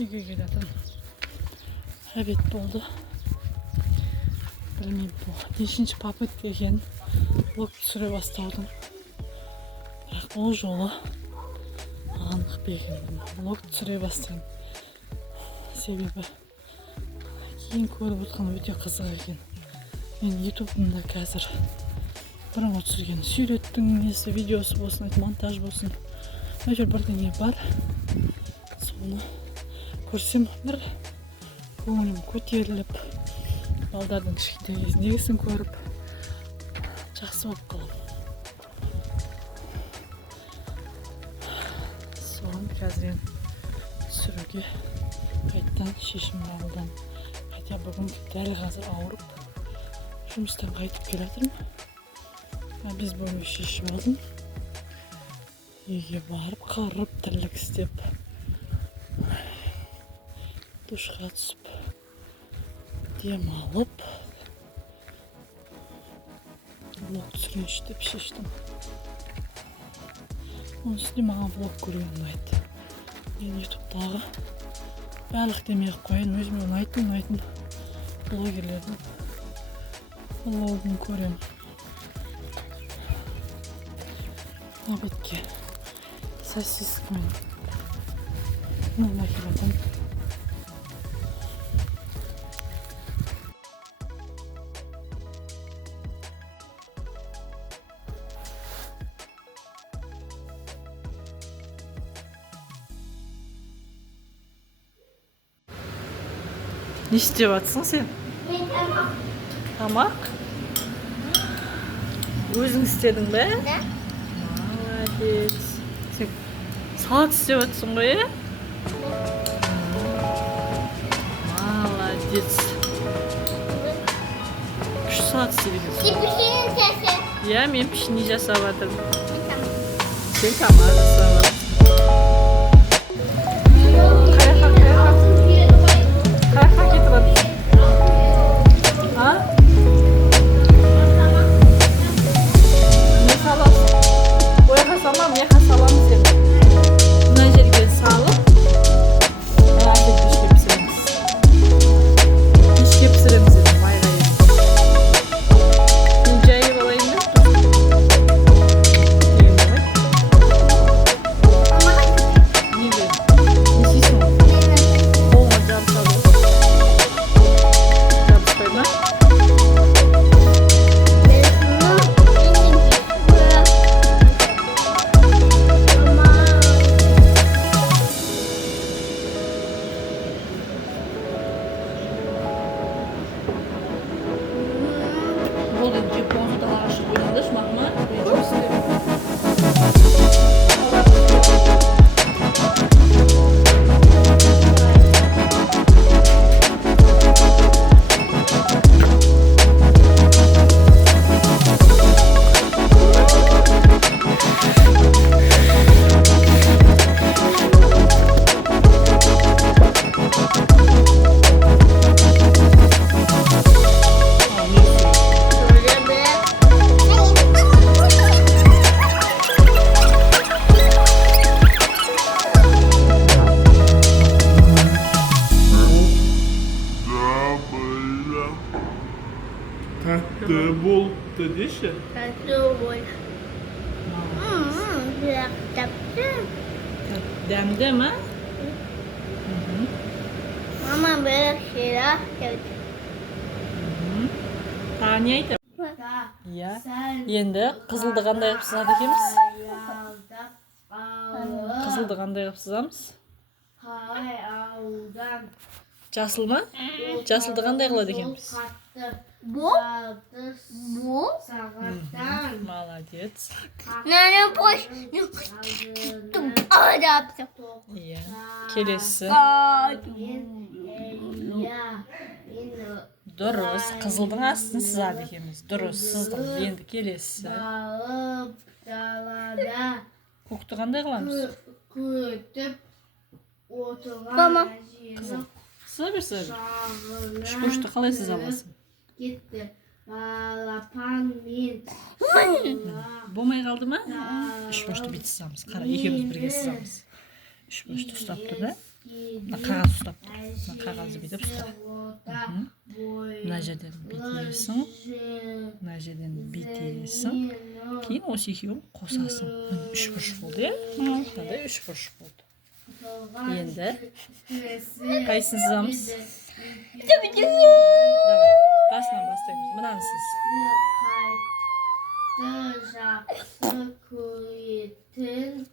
Үйге келетін обед болды. Білмеймін, бұл нешінші попытка екен влог түсіре бастаудың. Бірақ бұл жолы анық бекіндім. Влог түсіре бастаймын. Себебі кейін көріп отқан өте қызық екен. Мен ютубымда қазір бұрынғы түсірген сүйреттің несі, видеосы болсын, монтаж болсын, әйтеуір бірдеңе бар. Соны көрсем бір көңілім көтеріліп, балдардың кішкентай кезіндегісін көріп жақсы болып қалам. Соған қазір түсіруге қайттан шешім қабылдадым. Хотя бүгін дәл қазір ауырып жұмыстан қайтып келатырмын. Біз бүгін шешім алдым. Үйге барып, қарып, тірлік істеп, душқа түсіп, демалып, влог түсірейінші деп шештім. Оның үстіне маған влог көруге ұнайды. Мен ютубтағы барлық демей-ақ қояйын, өзіме ұнайтын блогерлердің влогын көремін. Обедке сосискамен нахилатам. Не істеп жатсың сен? Тамақ? Өзің істедің бе? Да. Молодец. Сен салат істеп жатсың ғой, е? Молодец. Күшті салат істеп екенсің. Иә, мен пішіне жасап жатырмын. Сен тамақ жасап жатырсың. Қаяққа кетіп жатырсың? Не саласың? Ойға салам, меха салам сен. Мына жерге салып, пешке пісіреміз. Пешке пісіреміз еді, майға еді. Мен жайып алайын ба? Неге? Не істейсің? Қолыңа жабысады. Жабыспай ма? Болды, жепоны далаға шығып ойнады, шымақма. Мен жұмыс істеймін. Tatlı boldu dеші? Tatlı ой. Biraz tatlı. Дәмді ма? Mama böyle şeyler sevdi. Тағы не айтыр? Иә. Енді қызылды қандай қылып сызады екенбіз? Қызылды қандай қылып сызамыз? Жасыл ма? Жасылды қандай қылады екенбіз? Bu? Bu? Молодец. Ne boş? Adapte. Иә. Келесі. Дұрыс. Қызылдың астын сызады екенбіз. Дұрыс. Сыздың. Енді келесі. Көкті қандай қыламыз? Күтіп Мама. Қызыл. Сыза бер, сыза бер. Үш көшті қалай сыза аласың? Gitti. Балапан мен. Болмай қалды ма? Үш көшті бүйтіп сызамыз. Қара, екеуміз бірге сызамыз. Üç burçta ұстап тұр да. Мына қағаз ұстап тұр. Мына қағазды бүйтіп ұста. Мына жерден бүйтесің. Мына жерден бүйтесің. Кейін осы екеуін қосасың. Үш бұрыш болды, иә? Мынандай үш бұрыш болды. Енді қайсысын сызамыз? Давай, басынан бастаймыз. Мынаны сыз.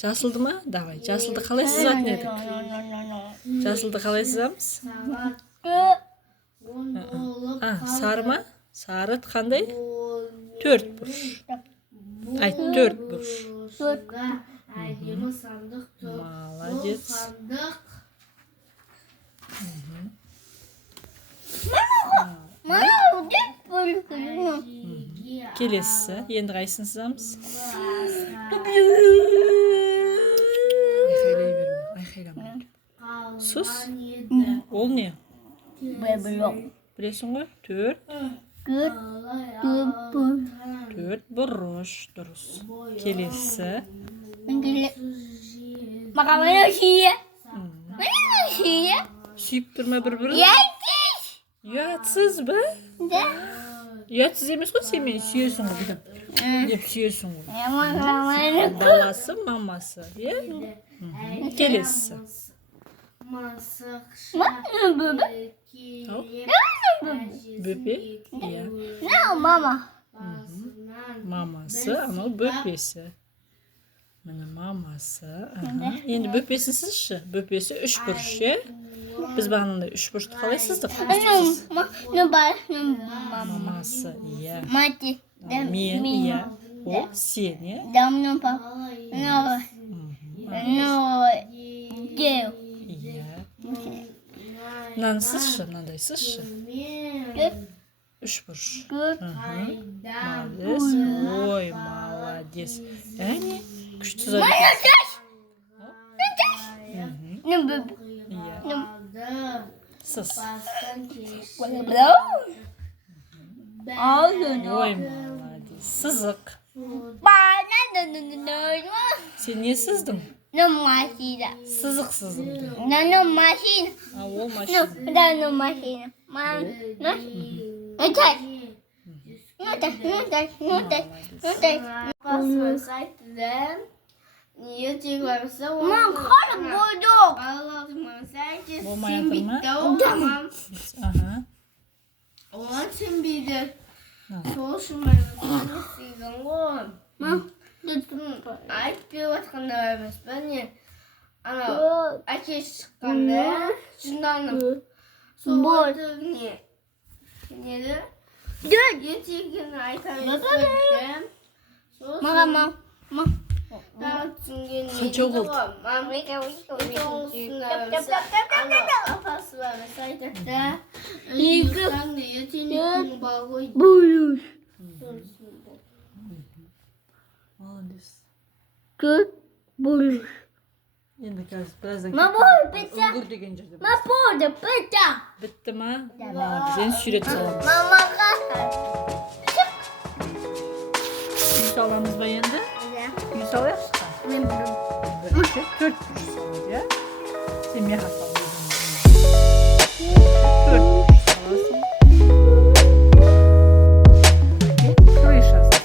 Жасылды ма? Давай, жасылды қалай сызатын едік? Жасылды қалай сызамыз? Сары ма? Сары қандай? Төрт бұрыш. Айт, төрт бұрыш. Молодец. Келесі, енді қайсысын сызамыз? Айқайлай берме, айқайлама. Сыз? Ол не? Білесің ғой? Төрт бұрыш, дұрыс. Келесі. Сүйіп тұрма бір-бірін? Ұятсыз ба? Ұятсыз емес қой, сен мені сүйесің ғой, деп сүйесің ғой. Баласы, мамасы, е? Келесі. Бөпе? Е. Мамасы, анау бөпесі. Міне мамасы. Енді бөпесін сызшы. Бөпесі үш бұрыш, е? Біз бағанында үш бұрышты қалай сыздық? Мамасы, е. Мен, е. Ол сен, е? Мынаны сызшы, мынандай сызшы. Үш бұрыш. Молодец. Ой, молодец. Әне, күшті зады. Сыз. Ой, молодец. Сызық. Сен не сыздың? Сызық сыздың. Ол машина. айтпай жатқанда емес па не анау әкесі шыққанда жынданып сол не неді ертеңгіні айта берсем маған апасы бар айтады да ертеңгіні бар ғой. Молодец. Good boy. Енді қазір біраздан үңгір деген жерде. Бітті ма? Молодец. Енді сурет саламыз. Үй саламыз ба енді? Үй салайықшы қа? Бірінші төрт бұрыш салады, я? Сен меха сал. Төрт бұрыш саласың. Крышасы.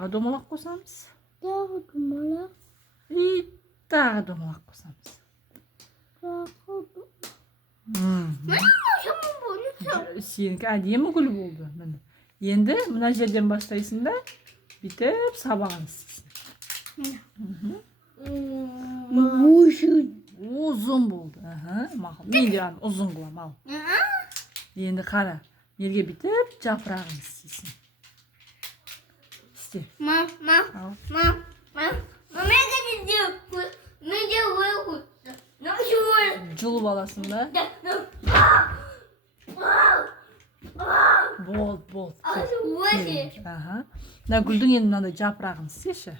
Tағы домалақ қосамыз. Tағы домалақ. И тағы домалақ қосамыз. Сенікі әдемі гүл болды. Міне. Енді мына жерден бастайсың да, бүйтіп сабағын істейсің. Ұзын болды. Мақұл. Мен де ұзын қылам, ал. Енді қара. Елге бүйтіп жапырағын істейсің. Істе. Жұлып аласың да? Болды. Мына гүлдің енді мынандай жапырағын істеші.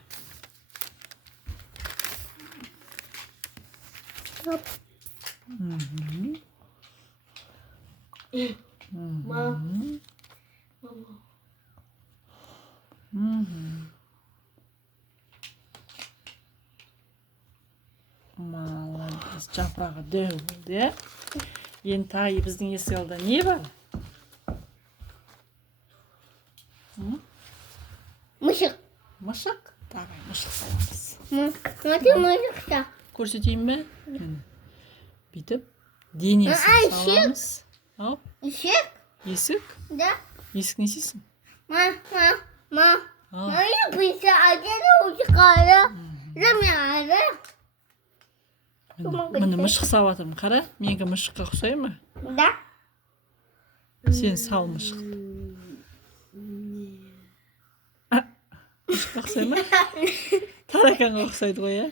Молодец, жапырағы дөң болды. Енді тағы біздің есік алдында не бар? Мышық. Мышық? Давай, мышық саламыз. Мышық. Көрсетейін бе? Бүйтіп, денесін саламыз. Есік? Есік? Да. Есік не істейсің? Мама пицца әдені ұшықары. Замяны. Міне мышық салып жатырмын. Қара, менікі мышыққа ұқсай ма? Да. Сен сал мышық. Мышыққа ұқсай ма? Тараканға ұқсайды ғой,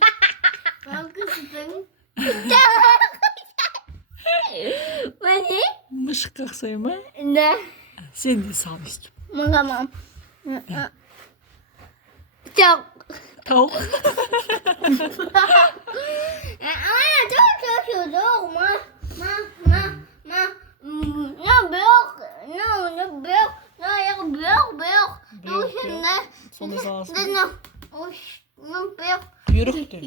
Мені? Мышыққа ұқсай ма? Да. Сен де сал өйстіп. Мамам. Тауық. Тауық. Сонда саласың. Құйрық де.